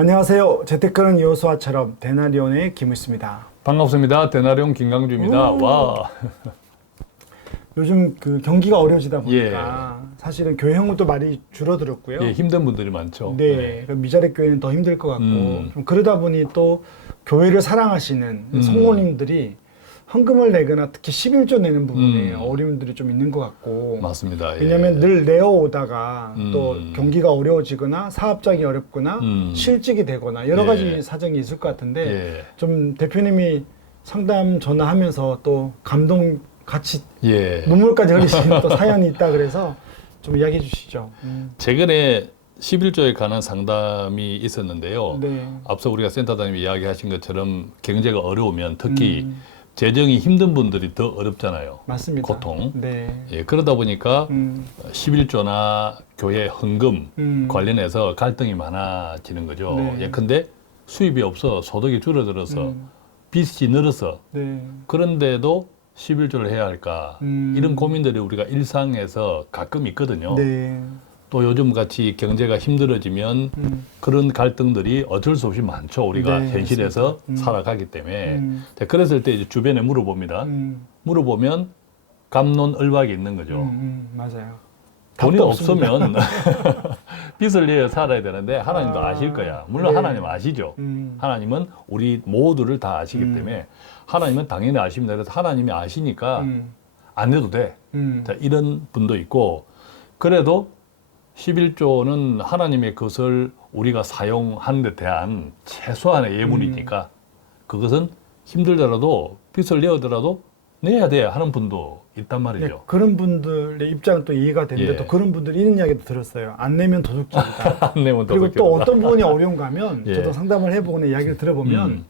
안녕하세요. 재테크는 요소아처럼 데나리온의 김우수입니다. 반갑습니다. 데나리온 김강주입니다. 와. 요즘 그 경기가 어려워지다 보니까 사실은 교회 형도 많이 줄어들었고요. 예, 힘든 분들이 많죠. 네, 미자립 교회는 더 힘들 것 같고 좀 그러다 보니 또 교회를 사랑하시는 성모님들이 헌금을 내거나 특히 11조 내는 부분에 어려움들이 좀 있는 것 같고. 맞습니다. 예. 왜냐하면 늘 내어오다가 또 경기가 어려워지거나 사업장이 어렵거나 실직이 되거나 여러 가지 사정이 있을 것 같은데 좀 대표님이 상담 전화하면서 또 감동 같이 눈물까지 흘리시는 또 사연이 있다 그래서 좀 이야기해 주시죠. 최근에 11조에 관한 상담이 있었는데요. 네. 앞서 우리가 센터장님이 이야기하신 것처럼 경제가 어려우면 특히 재정이 힘든 분들이 더 어렵잖아요. 맞습니다. 고통. 네. 예, 그러다 보니까 11조나 교회 헌금 관련해서 갈등이 많아지는 거죠. 네. 예컨대 수입이 없어 소득이 줄어들어서 빚이 늘어서 네. 그런데도 11조를 해야 할까 이런 고민들이 우리가 일상에서 가끔 있거든요. 네. 또 요즘 같이 경제가 힘들어지면 그런 갈등들이 어쩔 수 없이 많죠. 우리가 네, 현실에서 살아가기 때문에. 그랬을 때 이제 주변에 물어봅니다. 물어보면 갑론을박이 있는 거죠. 맞아요. 돈이 답도 없으면 빚을 내어 살아야 되는데 하나님도 아실 거야. 물론 하나님 아시죠. 하나님은 우리 모두를 다 아시기 때문에 하나님은 당연히 아십니다. 그래서 하나님이 아시니까 안 내도 돼. 자, 이런 분도 있고 그래도 11조는 하나님의 것을 우리가 사용하는 데 대한 최소한의 예물이니까 그것은 힘들더라도 빚을 내어더라도 내야 돼 하는 분도 있단 말이죠. 네, 그런 분들의 입장은 또 이해가 되는데 또 그런 분들이 이런 이야기도 들었어요. 안 내면 도둑질이다. 안 내면 그리고 도둑질이다. 또 어떤 부분이 어려운가 하면 저도 상담을 해보거나 이야기를 들어보면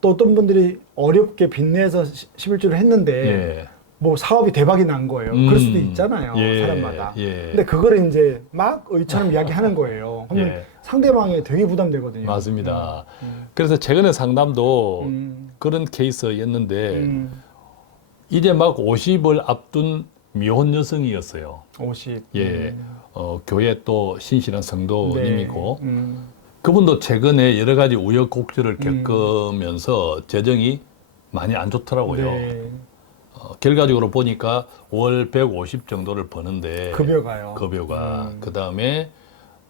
또 어떤 분들이 어렵게 빚내서 11조를 했는데 뭐 사업이 대박이 난 거예요. 그럴 수도 있잖아요. 사람마다. 근데 그거를 이제 막 의처럼 이야기하는 거예요. 그러면 상대방이 되게 부담되거든요. 맞습니다. 그래서 최근에 상담도 그런 케이스였는데 이제 막 50을 앞둔 미혼 여성이었어요. 50. 교회 또 신실한 성도님이고 그분도 최근에 여러 가지 우여곡절을 겪으면서 재정이 많이 안 좋더라고요. 결과적으로 보니까 월 150 정도를 버는데 급여가 그 다음에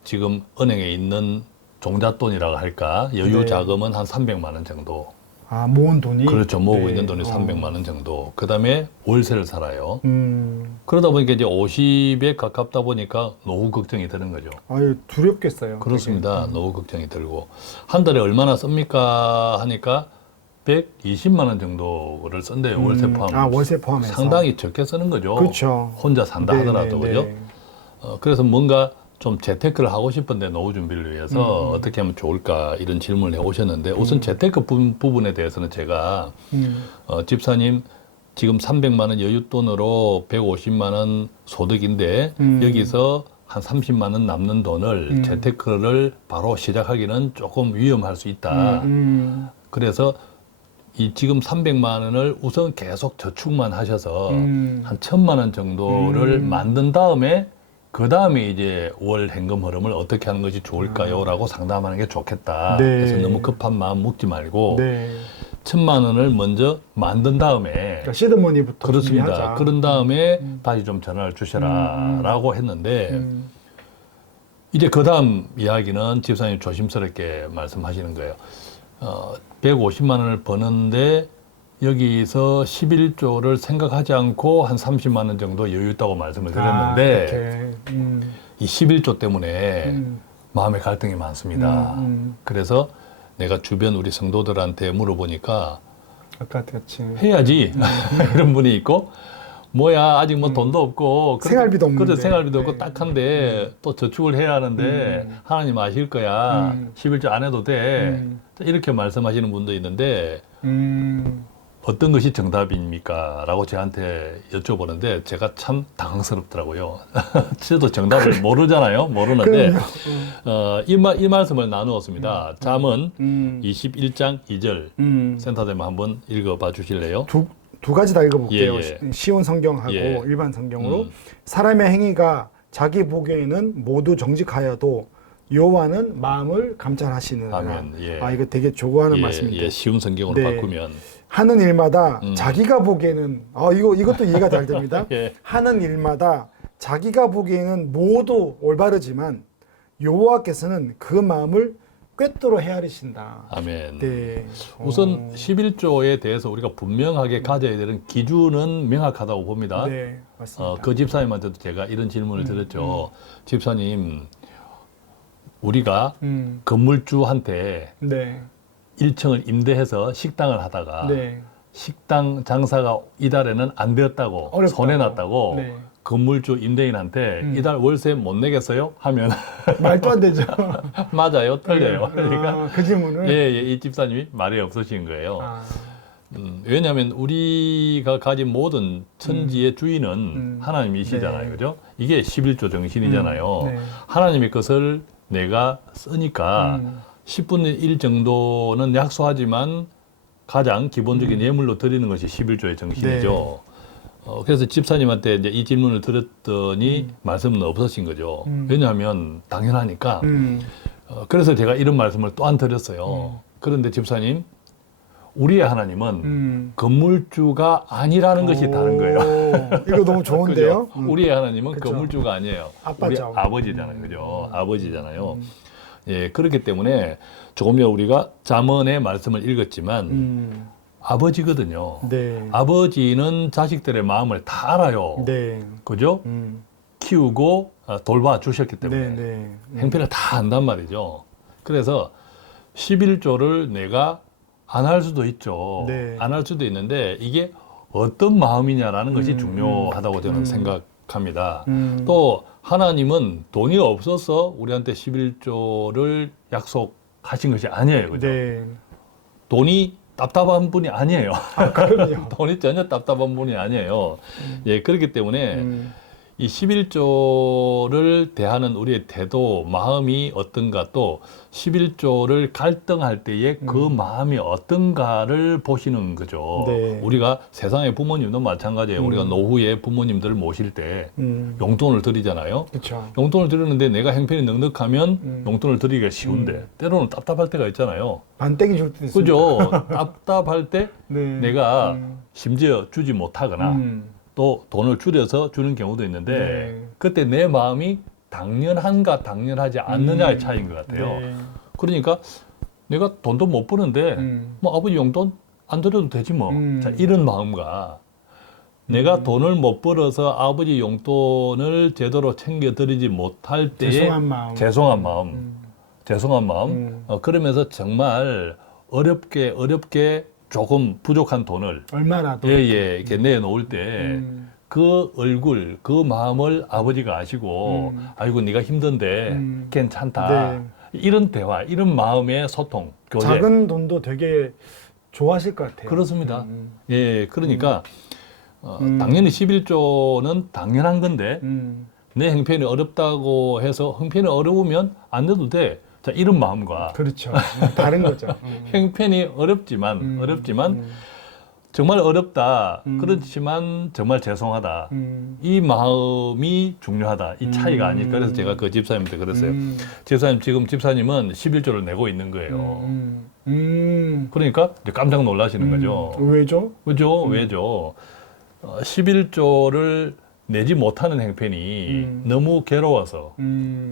지금 은행에 있는 종잣돈이라고 할까 여유 자금은 한 300만 원 정도. 아, 모은 돈이? 그렇죠. 모으고 있는 돈이 300만 원 정도. 그 다음에 월세를 살아요. 그러다 보니까 이제 50에 가깝다 보니까 노후 걱정이 드는 거죠. 아유, 두렵겠어요. 그렇습니다. 노후 걱정이 들고. 한 달에 얼마나 씁니까 하니까 120만 원 정도를 쓴대요. 월세 포함. 아, 월세 포함해서. 상당히 적게 쓰는 거죠. 그렇죠. 혼자 산다 하더라도. 그죠? 그래서 뭔가 좀 재테크를 하고 싶은데 노후 준비를 위해서 어떻게 하면 좋을까 이런 질문을 해오셨는데 우선 재테크 부분에 대해서는 제가 집사님 지금 300만 원 여윳돈으로 150만 원 소득인데 여기서 한 30만 원 남는 돈을 재테크를 바로 시작하기는 조금 위험할 수 있다. 그래서 이 지금 300만 원을 우선 계속 저축만 하셔서 한 1000만 원 정도를 만든 다음에 그 다음에 이제 월 현금 흐름을 어떻게 하는 것이 좋을까요? 라고 상담하는 게 좋겠다. 그래서 너무 급한 마음 먹지 말고 1000만 원을 먼저 만든 다음에 그러니까 시드머니부터 그렇습니다. 준비하자. 그런 다음에 다시 좀 전화를 주셔라 라고 했는데 이제 그 다음 이야기는 집사님 조심스럽게 말씀하시는 거예요. 150만 원을 버는데 여기서 11조를 생각하지 않고 한 30만 원 정도 여유 있다고 말씀을 드렸는데 이 11조 때문에 마음의 갈등이 많습니다. 그래서 내가 주변 우리 성도들한테 물어보니까 아까 같이 해야지 이런 분이 있고 뭐야 아직 뭐 돈도 없고 생활비도 없는데 그래 생활비도 없고 딱한데 또 저축을 해야 하는데 하나님 아실 거야 11조 안 해도 돼 이렇게 말씀하시는 분도 있는데 어떤 것이 정답입니까? 라고 저한테 여쭤보는데 제가 참 당황스럽더라고요. 저도 정답을 모르잖아요. 모르는데 이 말씀을 나누었습니다. 잠언 21장 2절 센터장님 한번 읽어봐 주실래요? 두 가지 다 읽어볼게요. 예. 쉬운 성경하고 일반 성경으로 사람의 행위가 자기 보기에는 모두 정직하여도 여호와는 마음을 감찰하시느라. 아멘. 예. 아, 이거 되게 조고하는 예, 말씀인데. 예, 쉬운 성경으로 네. 바꾸면 하는 일마다 자기가 보기에는 이것도 이해가 잘 됩니다. 예. 하는 일마다 자기가 보기에는 모두 올바르지만 여호와께서는 그 마음을 꿰뚫어 헤아리신다. 아멘. 네. 우선 11조에 대해서 우리가 분명하게 가져야 되는 기준은 명확하다고 봅니다. 네, 맞습니다. 그 집사님한테도 제가 이런 질문을 드렸죠. 집사님, 우리가 건물주한테 네. 1층을 임대해서 식당을 하다가 네. 식당 장사가 이달에는 안 되었다고 어렵다고. 손해났다고 네. 건물주 임대인한테 이달 월세 못 내겠어요? 하면 말도 안 되죠. 맞아요, 틀려요. 그러니까 그 질문을. 예, 이 집사님이 말이 없으신 거예요. 아, 왜냐하면 우리가 가진 모든 천지의 주인은 하나님이시잖아요. 네. 그죠? 이게 11조 정신이잖아요. 네. 하나님의 것을 내가 쓰니까 10분의 1 정도는 약소하지만 가장 기본적인 예물로 드리는 것이 11조의 정신이죠. 그래서 집사님한테 이제 이 질문을 드렸더니 말씀은 없으신 거죠. 왜냐하면 당연하니까. 그래서 제가 이런 말씀을 또한 드렸어요. 그런데 집사님, 우리의 하나님은 건물주가 아니라는 것이 다른 거예요. 이거 너무 좋은데요? 그죠? 우리의 하나님은 그쵸. 건물주가 아니에요. 아빠죠. 우리 아버지잖아요. 그죠? 아버지잖아요. 예, 그렇기 때문에 조금 전에 우리가 잠언의 말씀을 읽었지만 아버지거든요. 네. 아버지는 자식들의 마음을 다 알아요. 네. 그죠? 키우고 돌봐 주셨기 때문에 네. 행편을 다 안단 말이죠. 그래서 11조를 내가 안 할 수도 있죠. 네. 안 할 수도 있는데 이게 어떤 마음이냐라는 것이 중요하다고 저는 생각합니다. 또 하나님은 돈이 없어서 우리한테 11조를 약속하신 것이 아니에요. 그죠? 네. 돈이 답답한 분이 아니에요. 아, 그럼요. 돈이 전혀 답답한 분이 아니에요. 예, 그렇기 때문에 이 11조를 대하는 우리의 태도, 마음이 어떤가, 또 11조를 갈등할 때에 그 마음이 어떤가를 보시는 거죠. 네. 우리가 세상의 부모님도 마찬가지예요. 우리가 노후에 부모님들을 모실 때 용돈을 드리잖아요. 그렇죠. 용돈을 드리는데 내가 행편이 넉넉하면 용돈을 드리기가 쉬운데 때로는 답답할 때가 있잖아요. 반땡이 줄 때도 있습니다. 그죠? 답답할 때 네. 내가 심지어 주지 못하거나 또 돈을 줄여서 주는 경우도 있는데 네. 그때 내 마음이 당연한가 당연하지 않느냐의 차이인 것 같아요. 네. 그러니까 내가 돈도 못 버는데 뭐 아버지 용돈 안 드려도 되지 뭐. 자, 이런 마음과 내가 돈을 못 벌어서 아버지 용돈을 제대로 챙겨드리지 못할 때의 죄송한 마음. 그러면서 정말 어렵게 조금 부족한 돈을 얼마라도 이렇게 내놓을 때 그 얼굴, 그 마음을 아버지가 아시고 아이고 네가 힘든데 괜찮다. 네. 이런 대화, 이런 마음의 소통, 교제. 작은 돈도 되게 좋아하실 것 같아요. 그렇습니다. 예, 그러니까 당연히 11조는 당연한 건데 내 형편이 어렵다고 해서 형편이 어려우면 안 내도 돼. 자, 이런 마음과 그렇죠. 다른 거죠. 형편이 어렵지만 정말 어렵다. 그렇지만 정말 죄송하다. 이 마음이 중요하다. 이 차이가 아닐까. 그래서 제가 그 집사님한테 그랬어요. 집사님, 지금 집사님은 11조를 내고 있는 거예요. 그러니까 이제 깜짝 놀라시는 거죠. 왜죠? 그죠? 왜죠? 11조를 내지 못하는 행편이 너무 괴로워서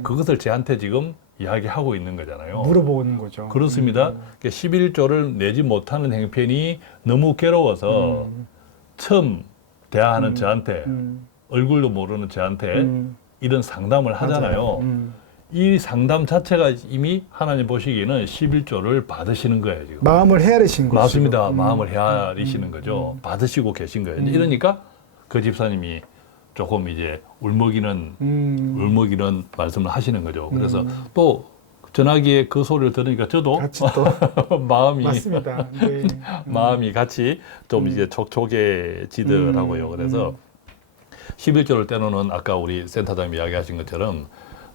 그것을 저한테 지금 이야기하고 있는 거잖아요. 물어보는 거죠. 그렇습니다. 11조를 내지 못하는 행편이 너무 괴로워서 처음 대화하는 저한테 얼굴도 모르는 저한테 이런 상담을 하잖아요. 이 상담 자체가 이미 하나님 보시기에는 11조를 받으시는 거예요. 지금. 마음을 헤아리신 거죠. 맞습니다. 마음을 헤아리시는 거죠. 받으시고 계신 거예요. 이러니까 그 집사님이 조금 이제 울먹이는 말씀을 하시는 거죠. 그래서 또 전화기에 그 소리를 들으니까 저도 같이 또 마음이 맞습니다. 네. 마음이 같이 좀 이제 촉촉해지더라고요. 그래서 11조를 때로는 아까 우리 센터장님 이야기하신 것처럼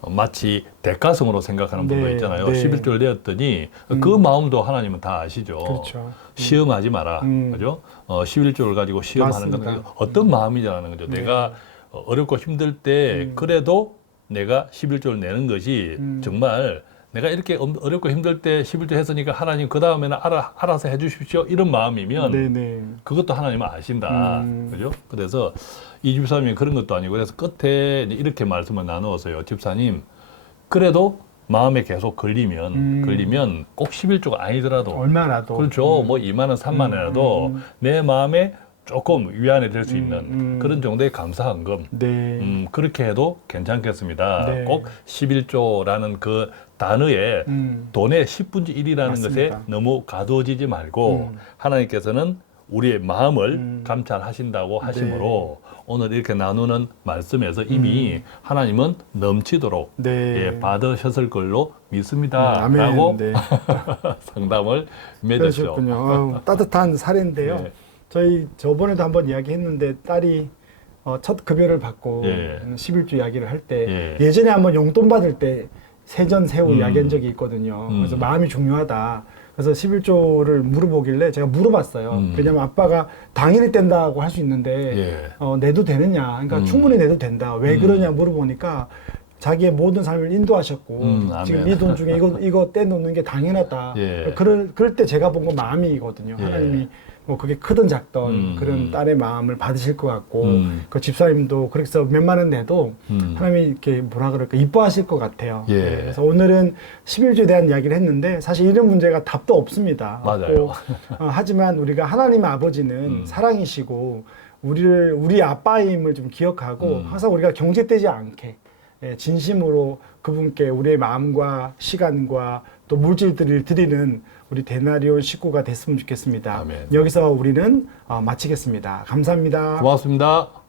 마치 대가성으로 생각하는 분도 네, 있잖아요. 네. 11조를 내었더니 그 마음도 하나님은 다 아시죠. 그렇죠. 시험하지 마라. 그죠? 11조를 가지고 시험하는 건 맞습니다. 어떤 마음이냐는 거죠. 내가 어렵고 힘들 때 그래도 내가 11조를 내는 것이 정말 내가 이렇게 어렵고 힘들 때 11조 했으니까 하나님 그 다음에는 알아서 해주십시오 이런 마음이면 네네. 그것도 하나님은 아신다. 그죠? 그래서 이 집사님이 그런 것도 아니고 그래서 끝에 이렇게 말씀을 나누었어요. 집사님, 그래도 마음에 계속 걸리면 꼭 11조가 아니더라도 얼마라도. 그렇죠. 뭐 2만 원, 3만 원이라도 내 마음에 조금 위안이 될 수 있는 그런 정도의 감사한금. 네. 그렇게 해도 괜찮겠습니다. 네. 꼭 11조라는 그 단어에 돈의 10분의 1이라는 맞습니다. 것에 너무 가두어지지 말고 하나님께서는 우리의 마음을 감찰하신다고 하심으로 오늘 이렇게 나누는 말씀에서 이미 하나님은 넘치도록 네. 예, 받으셨을 걸로 믿습니다. 아멘. 라고 네. 상담을 맺었죠. 그러셨군요. 따뜻한 사례인데요. 네. 저희 저번에도 한번 이야기했는데 딸이 첫 급여를 받고 예. 11조 이야기를 할 때 예. 예전에 한번 용돈 받을 때 세전 세후 이야기한 적이 있거든요. 그래서 마음이 중요하다. 그래서 11조를 물어보길래 제가 물어봤어요. 왜냐면 아빠가 당일에 뗀다고 할 수 있는데 내도 되느냐. 그러니까 충분히 내도 된다. 왜 그러냐 물어보니까 자기의 모든 삶을 인도하셨고 지금 이 돈 중에 이거 떼놓는 게 당연하다. 예. 그럴 때 제가 본 건 마음이거든요. 예. 하나님이 뭐 그게 크든 작든 그런 딸의 마음을 받으실 것 같고 그 집사님도 그래서 몇만 원 내도 하나님이 이렇게 뭐라 그럴까 이뻐하실 것 같아요. 예. 네, 그래서 오늘은 11조에 대한 이야기를 했는데 사실 이런 문제가 답도 없습니다. 맞아요. 하지만 우리가 하나님 아버지는 사랑이시고 우리 아빠임을 좀 기억하고 항상 우리가 경제되지 않게 진심으로 그분께 우리의 마음과 시간과 또 물질들을 드리는 우리 데나리온 식구가 됐으면 좋겠습니다. 아멘. 여기서 우리는 마치겠습니다. 감사합니다. 고맙습니다.